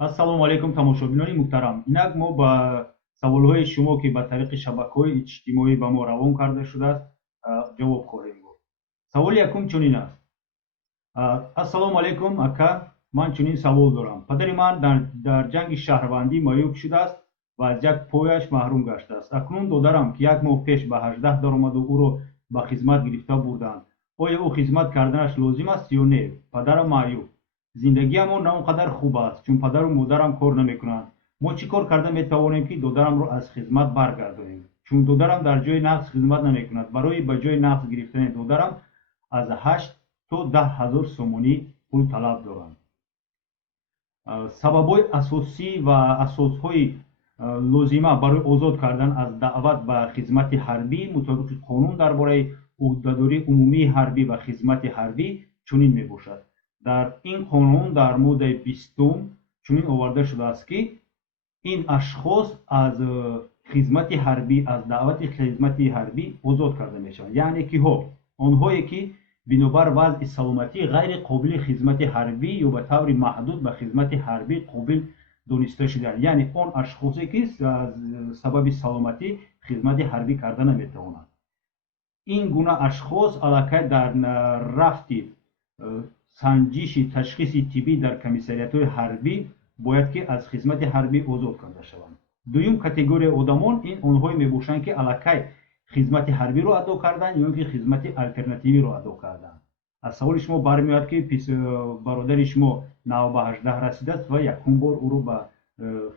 ассалому алайкум тамошобинони муҳтарам. Инак мо ба саволҳои шумо ки ба тариқи шабакаҳои иҷтимоӣ ба мо равон карда шудааст ҷавоб хоҳем гуфт. Саволи якум чунин аст. Ассалому алайкум ака, ман чунин савол дорам. Падари ман дар ҷанги шаҳрвандӣ маъюб шудааст ва аз як пояш маҳрум гаштааст. Акнун додарам ки як моҳ пеш ба 18 даромаду ӯро ба хизмат гирифта бурданд. оя ӯ хизмат карданаш лозим аст ё не? Падарам маъюб. зиндагиамон на он қадар хуб аст, чун падару модарам кор намекунанд. Мо чӣ кор карда метавонем ки додарамро аз хизмат баргардонем? Чун додарам дар ҷои нағз хизмат намекунад. Барои ба ҷои нағз гирифтани додарам аз 8 то 10 ҳазор сомонӣ пул талаб доранд. сабабҳои асосӣ ва асосҳои лозима барои озод кардан аз даъват ба хизмати ҳарбӣ мутобиқи қонун дар бораи ӯҳдадории умумии ҳарбӣ ва хизмати ҳарбӣ чунин мебошад. дар ин қонун дар моддаи 20 чунин оварда шудааст ки ин ашхос аз хизмати ҳарбӣ, аз даъвати хизмати ҳарбӣ озод карда мешаванд. яъне киҳо? онҳое ки бинобар вазъи саломатӣ ғайри қобили хизмати ҳарбӣ ё ба таври маҳдуд ба хизмати ҳарбӣ қобил дониста шудаанд. яъне он ашхосе ки аз сабаби саломатӣ хизмати ҳарбӣ карда наметавонанд. ин гуна ашхос аллакай дар рафти санҷиши ташхиси тиббӣ дар комиссариятҳои ҳарбӣ бояд ки аз хизмати ҳарбӣ озод карда шаванд. дуюм категорияи одамон ин онҳое мебошанд ки аллакай хизмати ҳарбиро адо карданд ё ин ки хизмати алтернативиро адо карданд. аз саволи шумо бармеояд ки бародари шумо нав ба 18 расидааст ва якум бор ӯро ба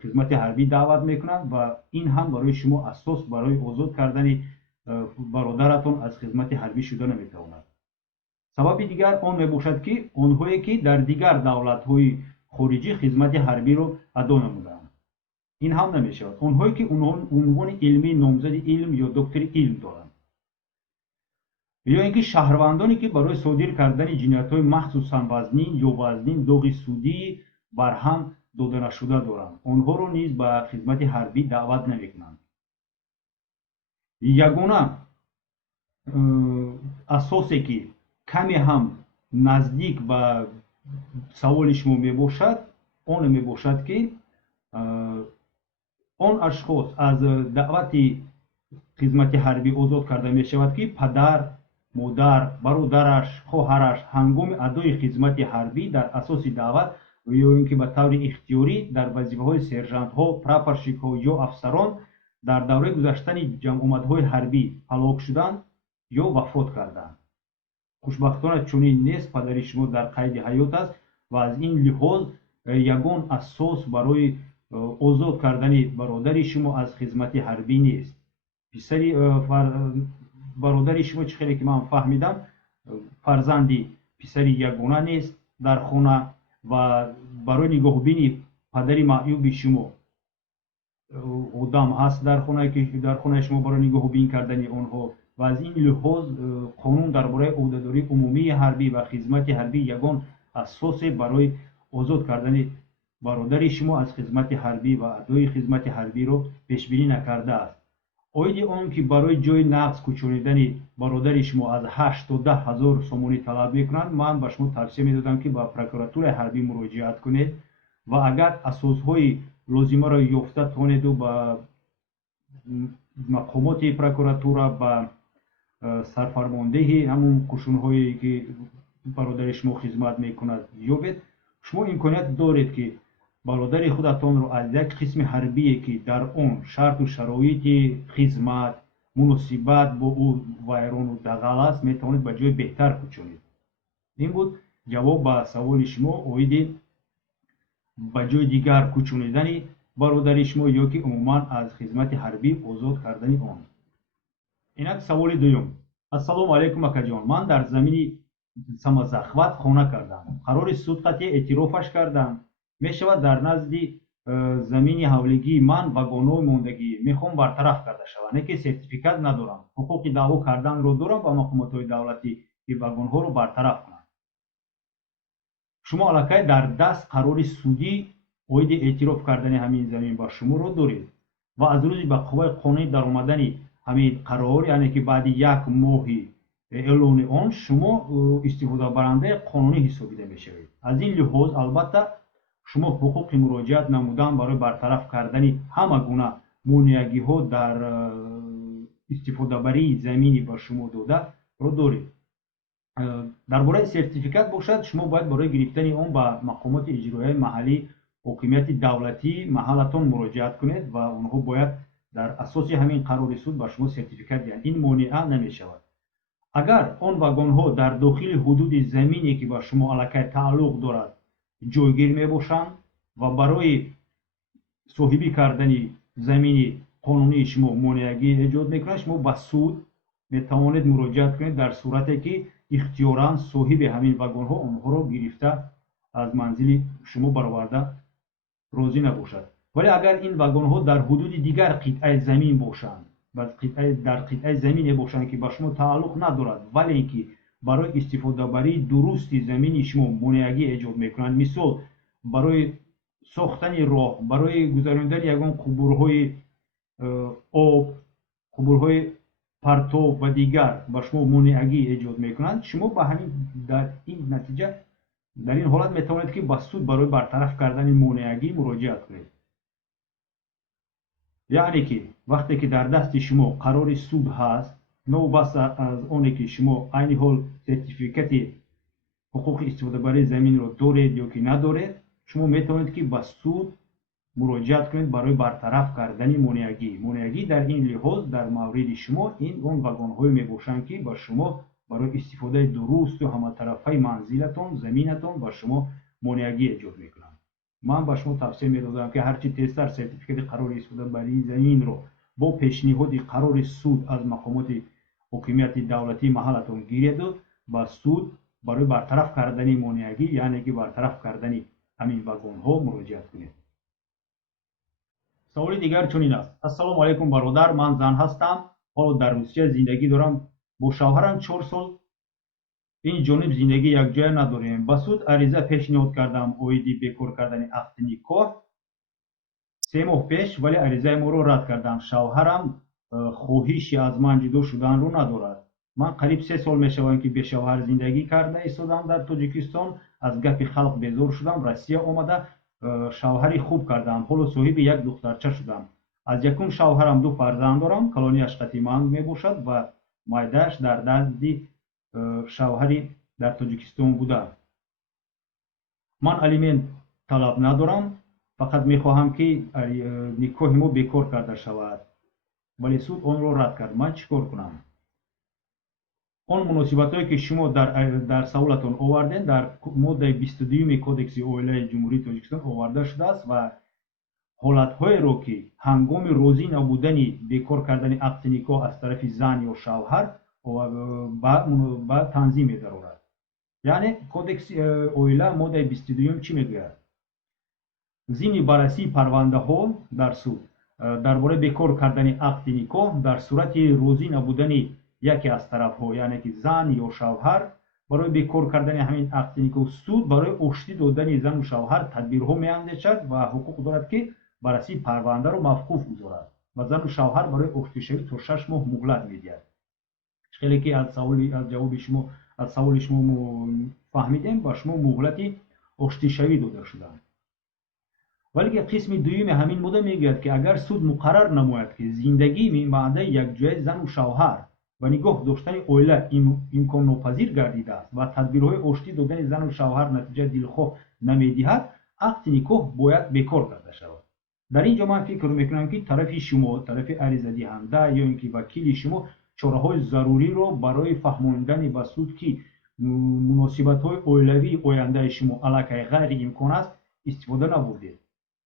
хизмати ҳарбӣ даъват мекунанд ва ин ҳам барои шумо асос барои озод кардани бародаратон аз хизмати ҳарбӣ шуда наметавонад. сабаби дигар он мебошад ки онҳое ки дар дигар давлатҳои хориҷӣ хизмати ҳарбиро адо намуданд. ин ҳам намешавад. онҳое ки унвони илмӣ, номзади илм ё доктори илм доранд, ё ин ки шаҳрвандоне ки барои содир кардани ҷиноятҳои махсусан вазнин ё вазнин доғи судии барҳам доданашуда доранд, онҳоро низ ба хизмати ҳарбӣ даъват намекунанд. ягона асосе ки каме ҳам наздик ба саволи шумо мебошад, он мебошад ки он ашхос аз даъвати хизмати ҳарбӣ озод карда мешавад ки падар, модар, бародараш, хоҳараш ҳангоми адои хизмати ҳарбӣ дар асоси даъват ё ин ки ба таври ихтиёрӣ дар вазифаҳои сержантҳо, прапорщикҳо ё афсарон дар давраи гузаштани ҷамъомадҳои ҳарбӣ ҳалок шуданд ё вафот карданд. хушбахтона чунин нест. падари шумо дар қайди ҳаёт аст ва аз ин лиҳоз ягон асос барои озод кардани бародари шумо аз хизмати ҳарбӣ нест. писари бародари шумо чӣ хеле ки ман фаҳмидам, фарзанди писари ягона нест дар хона ва барои нигоҳубини падари маъюби шумо одам ҳаст дар хонаи шумо барои нигоҳубин кардани онҳо ва аз ин лиҳоз қонун дар бораи ӯҳдадории умумии ҳарбӣ ва хизмати ҳарбӣ ягон асосе барои озод кардани бародари шумо аз хизмати ҳарбӣ ва адои хизмати ҳарбиро пешбинӣ накардааст. оиди он ки барои ҷои нағз кӯчонидани бародари шумо аз 8 то 10 ҳазор сомонӣ талаб мекунанд, ман ба шумо тавсия медодам ки ба прокуратураи ҳарбӣ муроҷиат кунед ва агар асосҳои лозимаро ёфта тавонеду ба мақомоти прокуратура, ба сарфармондеҳи ҳамун қушунҳое ки бародари шумо хизмат мекунад ёбед, шумо имконият доред ки бародари худатонро аз як қисми ҳарбие ки дар он шарту шароити хизмат муносибат бо ӯ вайрону дағал аст, метавонед ба ҷои беҳтар кӯчонед. ин буд ҷавоб ба саволи шумо оиди ба ҷои дигар кӯчонидани бародари шумо ё ки умуман аз хизмати ҳарбӣ озод кардани он. инак саволи дуюм. ассалому алайкум акаҷон, ман дар замини самозахват хона кардам. қарори суд қатъи эътирофаш кардам. мешавад дар назди замини ҳавлигии ман вагонҳои мондагӣ мехоҳам бартараф карда шаванд, не ки сертификат надорам. ҳуқуқи даъво карданро дорам ба мақомотҳои давлатӣ ки вагонҳоро бартараф кунанд. шумо аллакай дар даст қарори судӣ оиди эътироф кардани ҳамин замин ба шуморо доред ва аз рӯзи ба қувваи қонунӣ даромадани ҳамин қарор, яъне ки баъди як моҳи эълони он шумо истифодабарандаи қонунӣ ҳисобида мешавед. аз ин лиҳоз албатта шумо ҳуқуқи муроҷиат намудан барои бартараф кардани ҳама гуна монеагиҳо дар истифодабарии замини ба шумо додаро доред. дар бораи сертификат бошад, шумо бояд барои гирифтани он ба мақомоти иҷроияи маҳаллӣ, ҳокимияти давлатии маҳаллатон муроҷиат кунед ва онҳо бояд дар асоси ҳамин қарори суд ба шумо сертификат диҳанд. ин монеа намешавад. агар он вагонҳо дар дохили ҳудуди замине ки ба шумо аллакай тааллуқ дорад ҷойгир мебошанд ва барои соҳибӣ кардани замини қонунии шумо монеагӣ эҷод мекунад, шумо ба суд метавонед муроҷиат кунед дар сурате ки ихтиёран соҳиби ҳамин вагонҳо онҳоро гирифта аз манзили шумо бароварда розӣ набошад. вале агар ин вагонҳо дар ҳудуди дигар қитъаи замин бошанд, дар қитъаи замине бошанд ки ба шумо тааллуқ надорад, вале ки барои истифодабарии дурусти замини шумо монеагӣ эҷод мекунанд, мисол барои сохтани роҳ, барои гузарондани ягон қубурҳои об, қубурҳои партов ва дигар ба шумо монеагӣ эҷод мекунанд, шумо ба ҳамин дар ин натиҷа дар ин ҳолат метавонед ки ба суд барои бартараф кардани монеагӣ муроҷиат кунед. яъне ки вақте ки дар дасти шумо қарори суд ҳаст, новбаста аз оне ки шумо айни ҳол сертификати ҳуқуқи истифодабарии заминро доред ё ки надоред, шумо метавонед ки ба суд муроҷиат кунед барои бартараф кардани монеагӣ. монеагӣ дар ин лиҳоз дар мавриди шумо ин он вагонҳое мебошанд ки ба шумо барои истифодаи дурусту ҳаматарафаи манзилатон, заминатон ба шумо монеагӣ эҷод мекунанд. ман ба шумо тавсия медодам ки ҳарчи тезтар сертификати қарори истифодабарии заминро бо пешниҳоди қарори суд аз мақомоти ҳокимияти давлатии маҳаллатон гиреду ба суд барои бартараф кардани монеагӣ, яъне ки бартараф кардани ҳамин вагонҳо муроҷиат кунед. саволи дигар чунин аст: ассалому алайкум бародар, ман зан ҳастам, ҳоло дар русия зиндагӣ дорам, бо шавҳарам 4 сол ин ҷониб зиндагӣ якҷоя надорем. ба суд ариза пешниҳод кардам оиди бекор кардани ақди никоҳ 3 моҳ пеш, вале аризаи моро рад кардам. шавҳарам хоҳиши аз ман ҷудо шуданро надорад. ман қариб 3 сол мешавад ки бешавҳар зиндагӣ карда истодам дар Тоҷикистон. аз гапи халқ безор шудам, Россия омада шавҳари хуб кардам, ҳоло соҳиби як духтарча шудам. аз якум шавҳарам 2 фарзанд дорам, калонияш қатиманд мебошад ва майдааш дар назди шавҳари дар Тоҷикистон буда. ман алимент талаб надорам, фақат мехоҳам ки никоҳи мо бекор карда шавад, вале суд онро рад кард. ман чӣ кор кунам? он муносибатҳое ки шумо дар саволатон овардед дар моддаи 22 кодекси оилаи ҷумҳурии Тоҷикистон оварда шудааст ва ҳолатҳоеро ки ҳангоми розӣ набудани бекор кардани ақди никоҳ аз тарафи зан ё шавҳар ба танзим медарорад. яъне кодекси оила моддаи 22 чӣ мегӯяд? зимни баррасии парвандаҳо дар суд дар бораи бекор кардани ақди никоҳ дар сурати розӣ набудани яке аз тарафҳо, яъне ки зан ё шавҳар, барои бекор кардани ҳамин ақди никоҳ суд барои оштӣ додани зану шавҳар тадбирҳо меандешад ва ҳуқуқ дорад ки баррасии парвандаро мавқуф гузорад ва зану шавҳар барои оштишавӣ то 6 моҳ муҳлат медиҳад. хеле ки аз саволи шумо фаҳмидем, ба шумо муҳлати оштишавӣ дода шуданд. вале ки қисми дуюми ҳамин модда мегӯяд ки агар суд муқаррар намояд ки зиндагии мебаъдаи якҷояи зану шавҳар ва нигоҳ доштани оила имконнопазир гардидааст ва тадбирҳои оштӣ додани зану шавҳар натиҷаи дилхоҳ намедиҳад, ақди никоҳ бояд бекор карда шавад. дар ин ҷо ман фикр мекунам ки тарафи шумо, тарафи аризадиҳанда ё ин ки вакили шумо чораҳои заруриро барои фаҳмондани ба суд ки муносибатҳои оилавии ояндаи шумо аллакай ғайриимкон аст, истифода набурдед.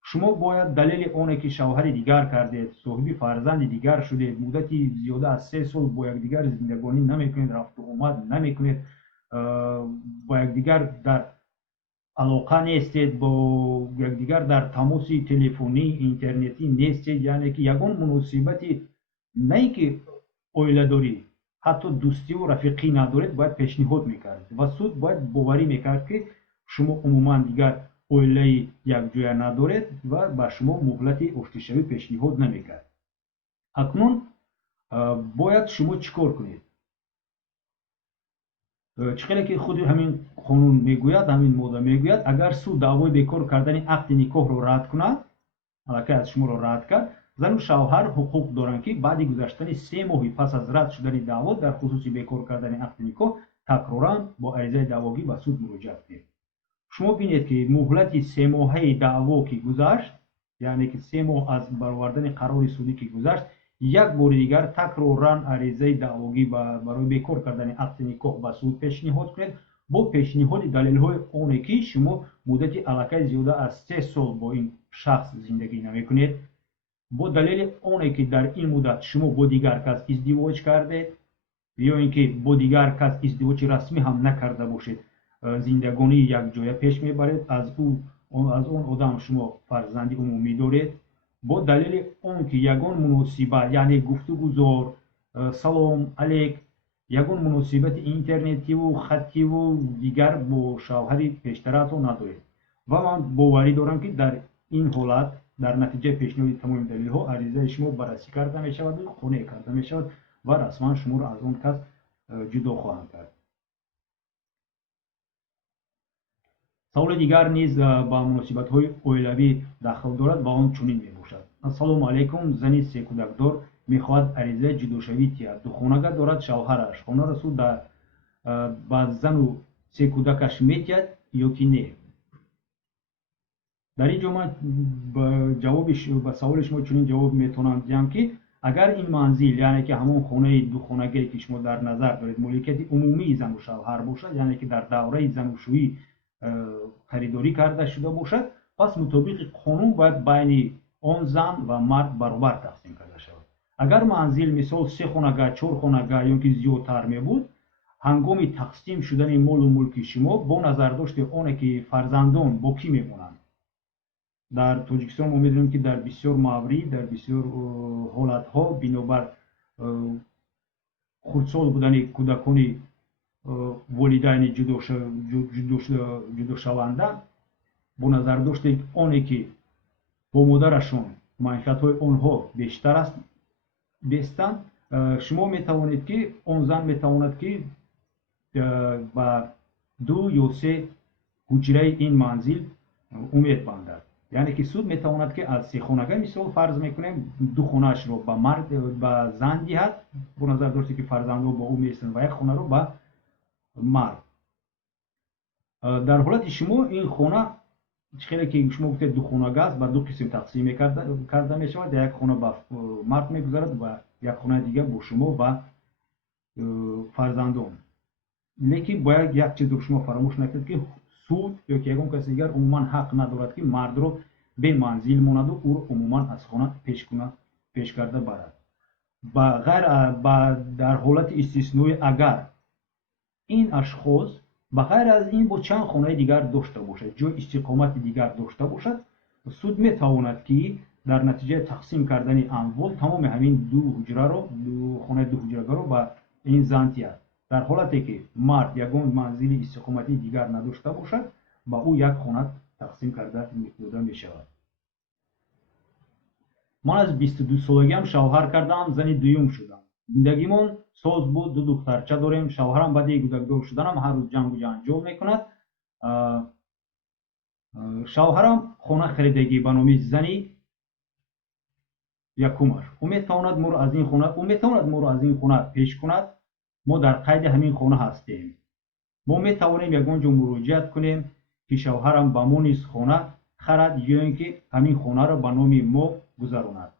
шумо бояд далели оне ки шавҳари дигар кардед, соҳиби фарзанди дигар шудед, муддати зиёда аз 3 сол бо якдигар зиндагонӣ намекунед, рафту омад намекунед, бо якдигар дар алоқа нестед, бо якдигар дар тамоси телефонӣ, интернетӣ нестед, яъне ки ягон муносибати на ин ки оиладорӣ, ҳатто дӯстиву рафиқӣ надоред, бояд пешниҳод мекард ва суд бояд боварӣ мекард ки шумо умуман дигар оилаи якҷоя надоред ва ба шумо муҳлати оштишавӣ пешниҳод намекард. акнун бояд шумо чӣ кор кунед? چقدر که خود همین قانون میگوید، همین ماده میگوید اگر سود دعوای بیکار کردن عقد نکاح رو رد کند، البته از شما رو رد کرد، زن و شوهر حقوق دارند که بعد گذشتن 3 ماه پس از رد شدن دعوا در خصوص بیکار کردن عقد نکاح تکرارا با عریضه دعواگی به سود مراجعه کنید. شما بینید که مهلت 3 ماهه دعوا که گذشت، یعنی که 3 ماه از برآوردن قرار سودی که گذشت، یک بار دیگر تکرارا عریضه دعواگی برای بیکار کردن عقد نکاح به سود پیشنهاد کنید با پیشنهاد دلیل‌های اون که شما مدت الکی زیاده از 3 سال با این شخص زندگی نمی‌کنید، با دلیل اون که در این مدت شما با دیگر کس ازدواج کردید یا اینکه با دیگر کس ازدواج رسمی هم نکرده باشید، زندگانی یک جای پیش میبرید، از اون آدم شما فرزندی عمومی دارید، با دلیل اون که یگان مناسبت یعنی گفتگوزار سلام علیک، یگان مناسبت اینترنتی و خطی و دیگر با شوهری پیشترتون ندارید و من باوری دارم که در این حالت در نتیجه پیشنهاد تمام دلیل ها عریضه شما بررسی کرده می شود و خانه کرده می شود و رسما شما را از اون کس جدا خواهند کرد. سوال دیگر نیز با مناسبت های اویلوی داخل دارد و آن چنین می باشد: السلام علیکم، زنی 3 کودکدار میخواهد عریضه جداشوی تیاد. دو خانگاه دارد، شوهرش خانه را سود با زن و 3 کودکش میتید یا که نه؟ در اینجا من به سوال شما چنین جواب میتونم دهم که اگر این منزل یعنی که همون خانه دو خانگی که شما در نظر دارید ملکیت عمومی زن و شوهر باشد، یعنی که در دوره زناشویی خریداری کرده شده باشد، پس مطابق قانون باید بین آن زن و مرد برابر تقسیم کرده شود. اگر منزل مثال 3 خانگی 4 خانگی یا که زیادتر می بود، هنگام تقسیم شدن مال و ملک شما با نظر داشته آن که فرزندان با کی میمونند. در تاجیکستان ما می‌دونیم که در بسیار موارد، در بسیار حالت‌ها بنابر خردسال بودن کودکان والدین جدا شونده با نظر داشته آنی که با مادرشون منفعت‌های آنها بیشتر است بیستند، شما می‌توانید که آن زن می‌تواند که با 2 یا 3 حجره این منزل امید بندد، یعنی که سود میتواند که از 3 خانگی مثال فرض میکنیم 2 خانه‌اش رو به مرد به زن دهد با نظر داشته که فرزندان با او میستند و 1 خانه رو به مرد. در حالت شما این خانه چقدر که شما گفتید 2 خانگی است، به 2 قسم تقسیم کرده می شود، 1 خانه به مرد میگذارد و 1 خانه دیگه با شما و فرزندان. لیکن باید یک چیز رو شما فراموش نکنید که سود یا که یگان کسی دیگر عموما حق ندارد که مرد رو به منزل ماند و او رو عموما از خانه پیش کرده برد. در حالت استثنایی اگر این اشخاص بغیر از این با چند خانه دیگر داشته باشد، جای استقامت دیگر داشته باشد، سود میتواند که در نتیجه تقسیم کردن اموال تمام همین 2 حجره رو 2 خانه 2 حجره رو به این زن تیاد. در حالتی که مرد یگان منزل استقامتی دیگر نداشته باشد، با او 1 خانه تقسیم کرده می شود. من از 22 سالگیم شوهر کردم، زن دوم شدم. زندگیمون ساز بود، 2 دخترچه داریم. شوهرم بعد از کودکدار شدنم هر روز جنگ و جنجال میکند. شوهرم خانه خریدگی به نام زنی یکمش میتواند ما رو از این خانه پیش کند. ما در قید همین خانه هستیم. ما میتوانیم یگان جا مراجعت کنیم که شوهرم به ما نیز خانه خرد یا اینکه همین خانه را به نام ما گذراند.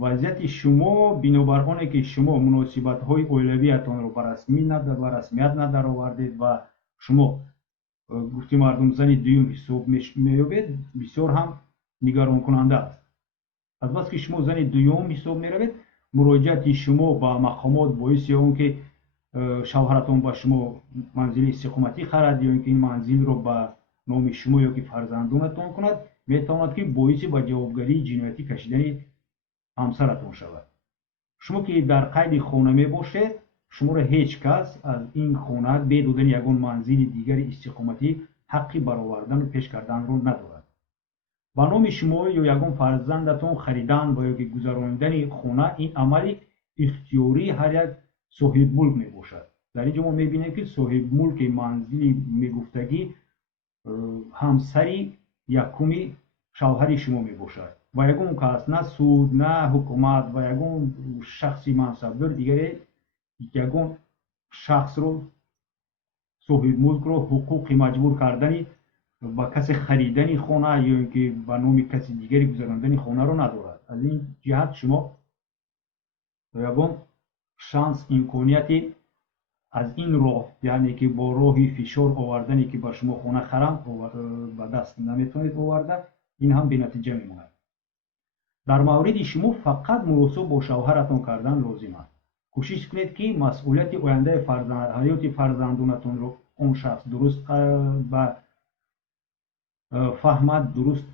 وضعیت شما بنابر آنه که شما مناسبت های اولیویتان را به رسمیت ندرآوردید و شما گفتی مردم زن دوم حساب می‌یابید، بسیار هم نگران کننده است. از بس که شما زن دوم حساب می‌روید، مراجعت شما با مقامات باعث اون که شوهرتان با شما منزل استقامتی خرد یا اینکه این منزل رو به نام شما یا که فرزندانتان کند، میتواند که باعث به جوابگری جنایتی کشیدن همسرتان شود. شما که در قید خانه می باشید، شما را هیچ کس از این خانه به دادن یگان منزل دیگر استقامتی حقی برآوردن و پیش کردن رو ندارد. به نام شما یا یگان فرزندتان خریدن و یا گذراندن خانه این عملی اختیاری هر یک صاحب ملک می باشد. در اینجا ما می بینیم که صاحب ملک منزلی میگفتگی همسری یکمی شوهر شما می باشد و یگون کس نه سود نه حکومت و یگون شخصی منصبدار دیگری یگون شخص رو صاحب ملک رو حقوقی مجبور کردنی با کسی خریدنی خانه یا اینکه به نام کسی دیگری گذراندن خانه رو ندارد. از این جهت شما یگون شانس امکانیتی از این راه یعنی که با راهی فشار آوردنی که با شما خانه خرم به دست نمیتونید آورده این هم به نتیجه میموند. در مورد شما فقط مراسم با شوهرتون کردن لازم است. کوشش کنید که مسئولیت آینده حیات فرزندانتون رو اون شخص درست به فهمد، درست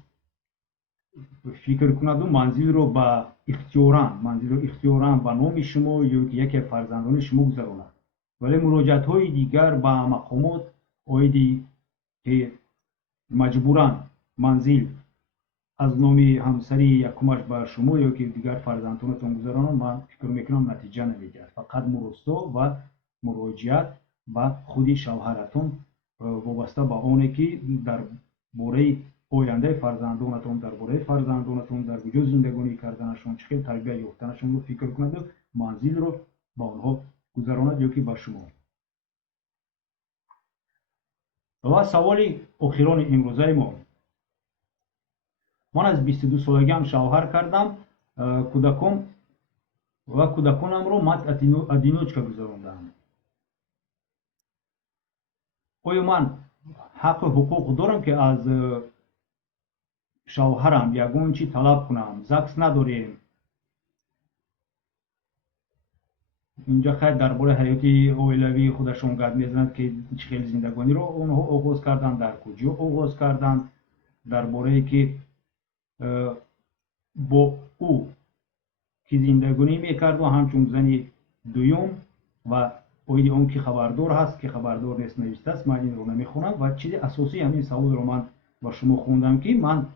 فکر کند و منزل رو به اختیاران به نام شما یا یکی فرزندان شما گذراند. ولی مراجعت های دیگر به مقامات آیدی که مجبوران منزل از نام همسری یکمش به شما یا که دیگر فرزندانتون گذرانند، من فکر میکنم نتیجه نمیگیرد. فقط مراسم و مراجعت به خود شوهرتون وابسته به آنه که در باره آینده فرزندانتون، در باره فرزندانتون در کجا زندگانی کردنشون، چه خیلی تربیت یافتنشون رو فکر کنند و منزل رو با آنها گذراند یا که با شما. و سوال آخران امروزه ما، من از 22 سالگیم شوهر کردم، کودکانم رو من ادینوچکا گذراندم. آیا من حق و حقوق دارم که از شوهرم یگون چی طلب کنم؟ زکس نداریم. اینجا خیلی درباره حیاتی اویلوی خودشون گپ میزنند که چه خیلی زندگانی رو اونها آغاز کردن، در کجا آغاز کردن، درباره که با او که زندگانی میکرد و همچون زنی دویم و اویدی اون که خبردار هست که خبردار نیست نوشته است. من این رو نمیخونم و چیز اساسی همین سوال رو من با شما خوندم که من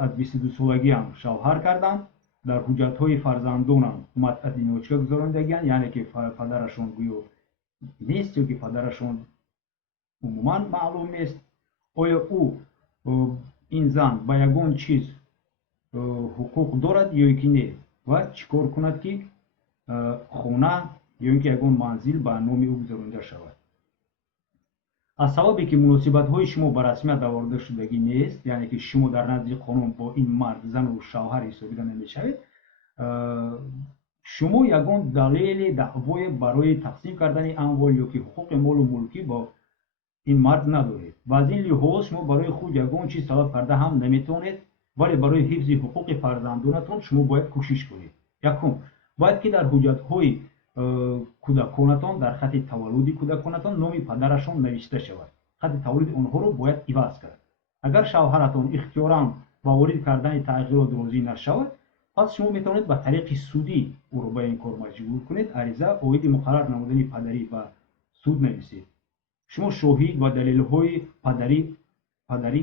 از 22 سالگی هم شوهر کردم، در حجت های فرزندانم اومد ادینوچکا گذراندگیان، یعنی که پدرشون گویا نیست یا که پدرشون عموما معلوم نیست. آیا او این زن با یگون چیز حقوق دارد یا که نه و چیکار کند که خانه یا اینکه یگون منزل به نام او گذرانده شود. از سببی که مناسبت های شما به رسمیت آورده شدگی نیست، یعنی که شما در نزد قانون با این مرد زن و شوهر حسابیده نمیشوید، شما یگون دلیل دعوای برای تقسیم کردن اموال یا که حقوق مال و ملکی با این مرد ندارید و از این لحاظ شما برای خود یگون چیز طلب کرده هم نمیتونید، ولی برای حفظ حقوق فرزندانتون شما باید کوشش کنید. یکم باید که در حجت های کودکانتان، در خط تولد کودکانتان نام پدرشان نوشته شود. خط تولد آنها رو باید عوض کرد. اگر شوهرتان اختیاراً با وارد کردن تغییرات راضی نشود، پس شما میتونید به طریق سودی او رو به این کار مجبور کنید. عریضه عاید مقرر نمودن پدری به سود نویسید. شما شاهد و دلیل های پدری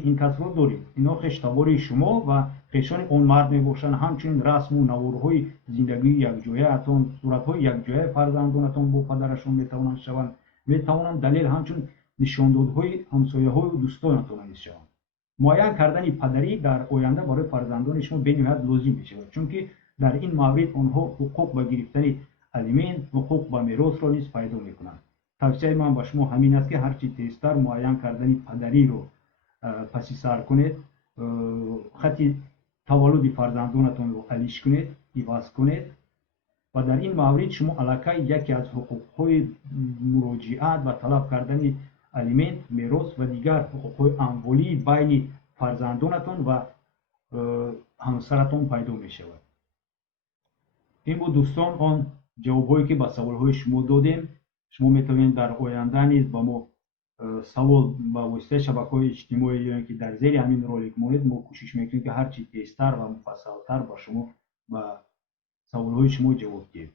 این کس را دارید. اینا خشتوار شما و خشان اون مرد میباشند. همچنین رسم و نوارهای زندگی یکجایه‌تان، صورت‌های یکجایه فرزندانتان با پدرشون میتوانند شوند. میتوانند دلیل همچون نشاندادهای همسایه‌های و دوستانتان نیز شوند. معین کردن پدری در آینده برای فرزندان شما به نهایت لازم میشود، چون که در این مورد آنها حقوق به گرفتن الیمنت، حقوق به میراث را نیز پیدا میکنند. توصیه من به شما همین است که هرچی تیزتر معین کردن پدری رو پسی سر کنید، خطی تولد فرزندانتون رو علیش کنید، عوض کنید و در این مورد شما علاقه یکی از حقوق‌های مراجعت و طلب کردن الیمنت، میراث و دیگر حقوق‌های اموالی بین فرزندانتون و همسرتون پیدا می شود. این بود دوستان آن جوابهایی که به سوال‌های شما دادیم. شما میتونید در آینده نیز با ما سوال با واسطه شبکه‌های اجتماعی یا که در زیر همین رولک مورد ما کوشش میکنیم که هرچی تیزتر و مفصل‌تر با شما با سوال‌های شما جواب دهیم.